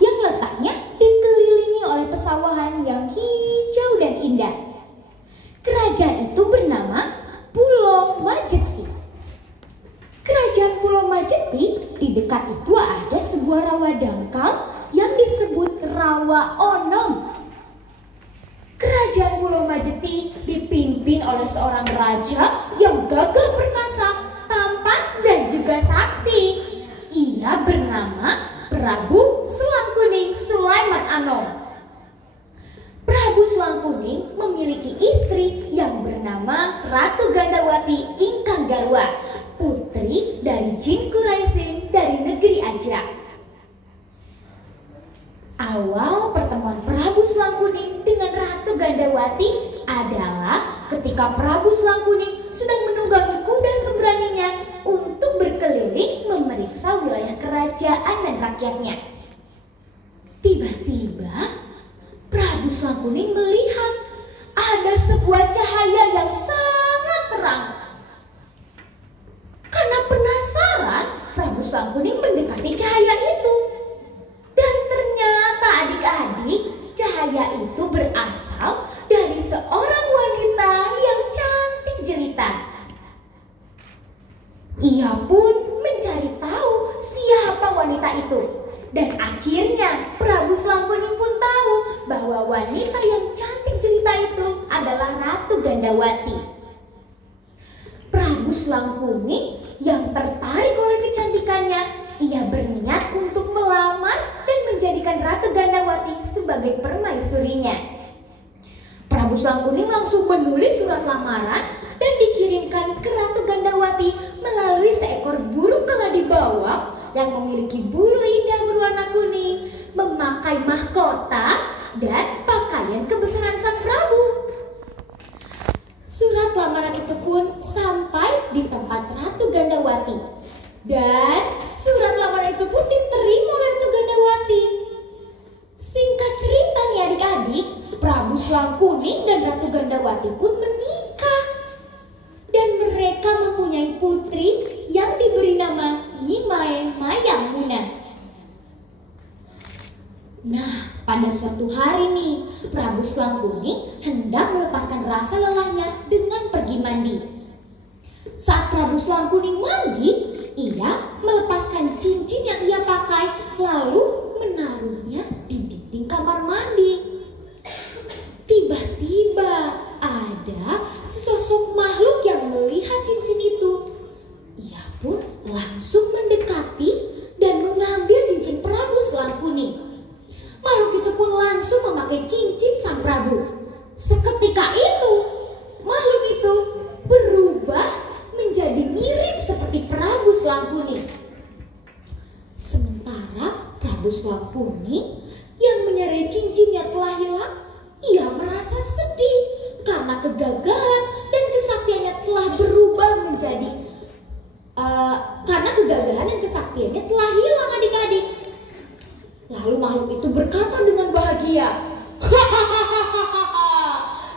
yang letaknya dikelilingi oleh pesawahan yang hijau dan indah. Kerajaan itu bernama Pulau Majeti. Kerajaan Pulau Majeti, di dekat itu ada sebuah rawa dangkal yang disebut Rawa Onom. Kerajaan Pulau Majeti dipimpin oleh seorang raja yang gagah perkasa, tampan dan juga sakti. Ia bernama Prabu Selangkuning Sulaiman Anom. Prabu Selangkuning memiliki istri yang bernama Ratu Gandawati Ingkang Garwa, putri dari Jin Kuraisin dari negeri Ajrak. Awal pertemuan Prabu Selangkuning dengan Ratu Gandawati adalah ketika Prabu Selangkuning sedang menunggangi kuda sembraninya untuk berkeliling memeriksa wilayah kerajaan dan rakyatnya. Tiba-tiba Prabu Selangkuning melihat ada sebuah cahaya yang sangat terang. Karena penasaran, Prabu Selangkuning mendekati cahaya itu. Dan ternyata adik-adik, cahaya itu berasal dari seorang wanita yang cantik jelita. Ia pun mencari tahu siapa wanita itu. Dan akhirnya Prabu Selangkuning pun tahu bahwa wanita yang cantik jelita itu adalah Ratu Gandawati. Prabu Selangkuning yang tertarik oleh kecantikannya, ia berniat untuk melamar dan menjadikan Ratu Gandawati sebagai permaisurinya. Prabu Selangkuning langsung menulis surat lamaran dan dikirimkan ke Ratu Gandawati melalui seekor burung keladi bawang yang memiliki bulu indah berwarna kuning, memakai mahkota dan pakaian kebesaran sang Prabu. Surat lamaran itu pun sampai di tempat Ratu Gandawati. Dan surat lamaran itu pun diterima oleh Ratu Gandawati. Singkat cerita nih adik-adik, Prabu Selangkuning dan Ratu Gandawati pun menikah. Dan mereka mempunyai putri yang diberi nama Nyimai Mayangmunah. Nah, pada suatu hari nih, Prabu Selangkuning hendak melepaskan rasa lelahnya dengan pergi mandi. Saat Prabu Selangkuning mandi, ia melepaskan cincin yang ia pakai lalu menaruhnya di dinding kamar mandi. Tiba-tiba ada sesosok makhluk yang melihat cincin itu. Ia pun langsung mendekati dan mengambil cincin Prabu Selangkuning. Makhluk itu pun langsung memakai cincin sang Prabu. Seketika itu, makhluk itu berubah menjadi mirip seperti Prabu Selangkuning. Sementara Prabu Selangkuning yang menyadari cincinnya telah hilang, ia merasa sedih karena kegagalan dan kesaktiannya telah berubah menjadi karena kegagalan dan kesaktiannya telah hilang adik-adik. Lalu makhluk itu berkata dengan bahagia,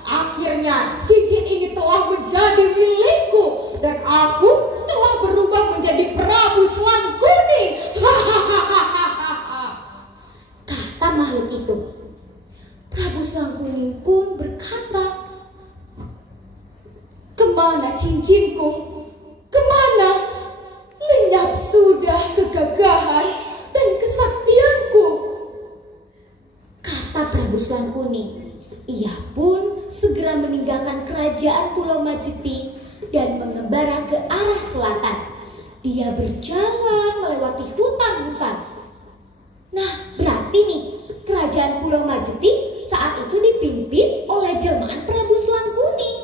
akhirnya cincin ini telah menjadi milikku dan aku telah berubah menjadi Prabu Selangkuning. Kata makhluk itu. Prabu Selangkuning pun berkata, kemana cincinku? Kemana? Lenyap sudah kegagahan dan kesaktianku. Kata Prabu Selangkuning. Ia pun segera meninggalkan kerajaan Pulau Majeti dan mengembara ke arah selatan. Dia berjalan melewati hutan-hutan. Nah, berarti nih, kerajaan Pulau Majeti saat itu dipimpin oleh jelmaan Prabu Selangkuning.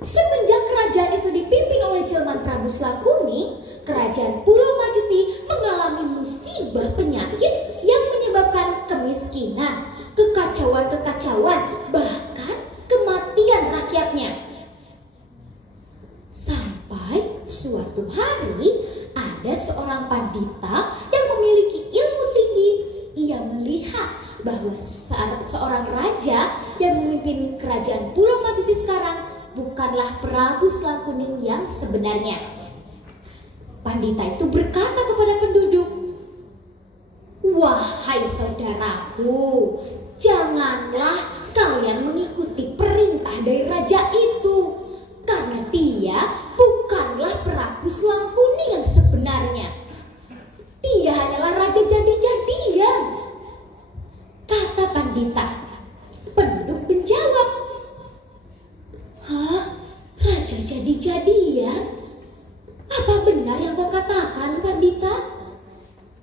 Semenjak kerajaan itu dipimpin oleh jelmaan Prabu Selangkuning, kerajaan Pulau Majeti mengalami musibah penyakit yang menyebabkan kemiskinan, kekacauan, bahkan kematian rakyatnya. Sampai suatu hari ada seorang pandita yang memiliki ilmu tinggi. Ia melihat bahwa seorang raja yang memimpin kerajaan Pulau Majeti sekarang bukanlah Prabu Selangkuning yang sebenarnya. Pandita itu berkata kepada penduduk, Wahai saudaraku, janganlah kalian mengikuti perintah dari raja itu, karena dia bukanlah Prabu Selang Kuning yang sebenarnya. Dia hanyalah raja jadi-jadian, kata Pandita. Penduduk menjawab, "Hah? Raja jadi-jadian? Apa benar yang kau katakan, Pandita?"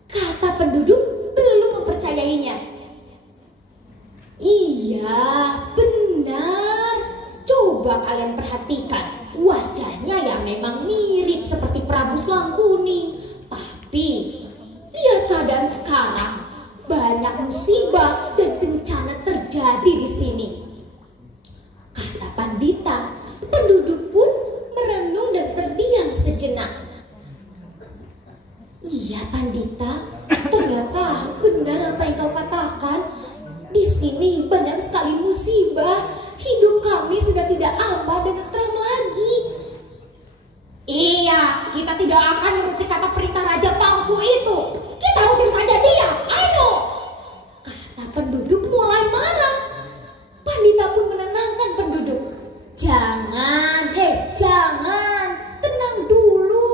Kata penduduk belum mempercayainya. "Iya, benar. Coba kalian perhatikan. Wajahnya yang memang mirip seperti Prabu Selang Kuning. Tapi lihat keadaan sekarang. Banyak musibah dan bencana terjadi di sini," kata Pandita. Penduduk pun merenung dan terdiam sejenak. "Iya, Pandita, ternyata benar apa yang kau katakan. Di sini banyak sekali musibah. Hidup kami sudah tidak aman dan tentram lagi." "Iya, kita tidak akan menuruti kata perintah raja palsu itu. Kita usir saja dia, ayo!" kata penduduk mulai marah. Pandita pun menenangkan penduduk. Jangan, tenang dulu.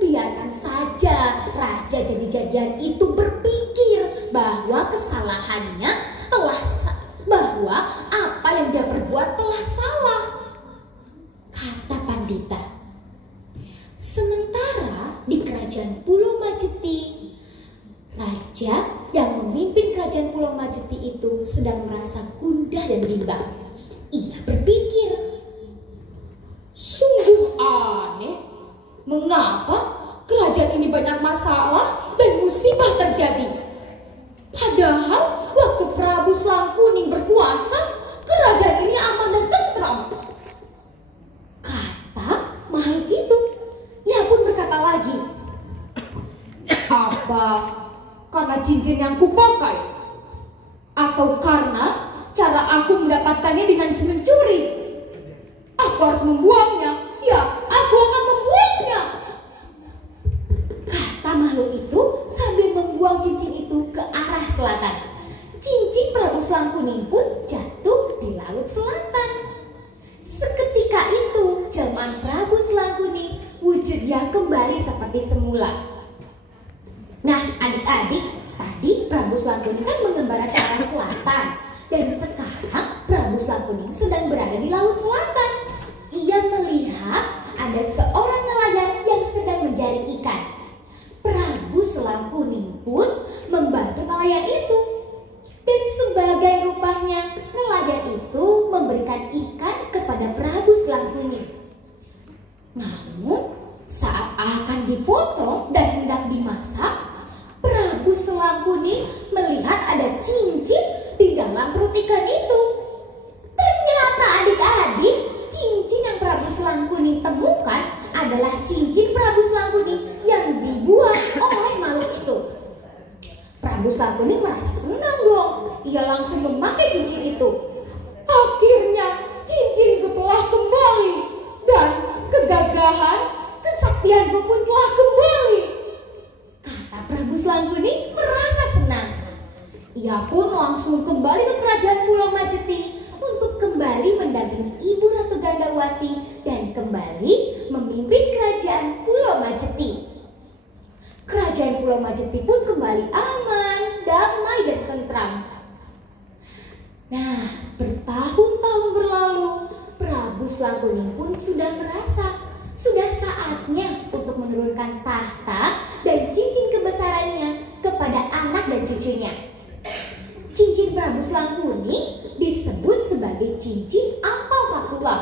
Biarkan saja raja jadi-jadian itu berpikir bahwa bahwa apa yang dia perbuat telah salah, kata Pandita. Sementara di kerajaan Pulau Majeti, raja yang memimpin kerajaan Pulau Majeti itu sedang merasa gundah dan bimbang. Ia berpikir, sungguh aneh, mengapa kerajaan ini banyak masalah dan musibah terjadi. Padahal waktu Prabu Selang Kuning berkuasa, kerajaan ini aman dan tentram, kata makhluk itu. Ia pun berkata lagi, apa karena cincin yang kupakai? Atau karena cara aku mendapatkannya dengan mencuri? Aku harus membuangnya. Ya, aku akan membuangnya, kata makhluk itu sambil membuang cincin itu ke arah selatan. Cincin Prabu Selang Kuning pun jatuh di laut selatan. Seketika itu jelmaan Prabu Selang Kuning wujudnya kembali seperti semula. Nah, adik-adik, tadi Prabu Selang Kuning kan mengembara ke arah selatan, dan sekarang Prabu Selang Kuning sedang berada di laut selatan. Ia melihat ada seorang nelayan yang sedang mencari ikan. Prabu Selang Kuning pun membantu nelayan itu. Dan sebagai rupanya, nelayan itu memberikan ikan kepada Prabu Selang Kuning. Namun, saat akan dipotong dan hendak dimasak, Prabu Selang Kuning melihat ada cincin di dalam perut ikan itu. Ternyata adik-adik, cincin yang Prabu Selang Kuning temukan adalah cincin Prabu Selang Kuning yang dibuang oleh makhluk itu. Prabu Selang Kuning merasa senang dong. Ia langsung memakai cincin itu. Akhirnya cincinku telah kembali, dan kegagahan, kesaktianku pun telah kembali, kata Prabu Selang Kuning merasa senang. Ia pun langsung kembali ke kerajaan Pulau Majeti untuk kembali mendampingi Ibu Ratu Gandawati dan kembali memimpin kerajaan Pulau Majeti. Kerajaan Pulau Majeti pun kembali aman, damai dan tentram. Nah, bertahun-tahun berlalu, Prabu Selang Kuning pun sudah merasa sudah saatnya untuk menurunkan tahta dan cincin kebesarannya kepada anak dan cucunya. Cincin Prabu Selang Kuning disebut sebagai cincin Ampal Fatullah.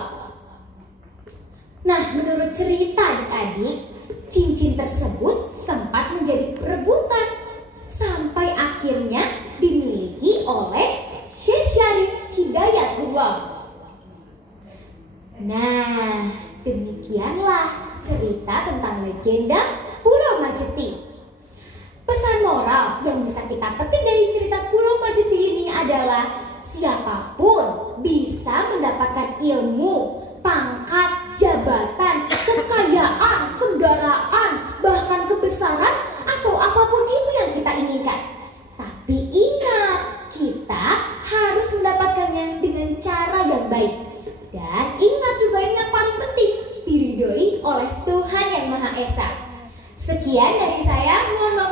Nah, menurut cerita adik-adik, cincin tersebut sempat menjadi perebutan sampai akhirnya dimiliki oleh Syekh Syarif Hidayatullah. Nah, demikianlah cerita tentang legenda Pulau Majeti. Pesan moral yang bisa kita petik dari cerita Pulau Majeti ini adalah siapapun bisa mendapatkan ilmu, pangkat, jabatan, kekayaan, kendaraan, bahkan kebesaran atau apapun itu yang kita inginkan. Maha Esa. Sekian dari saya, mohon maaf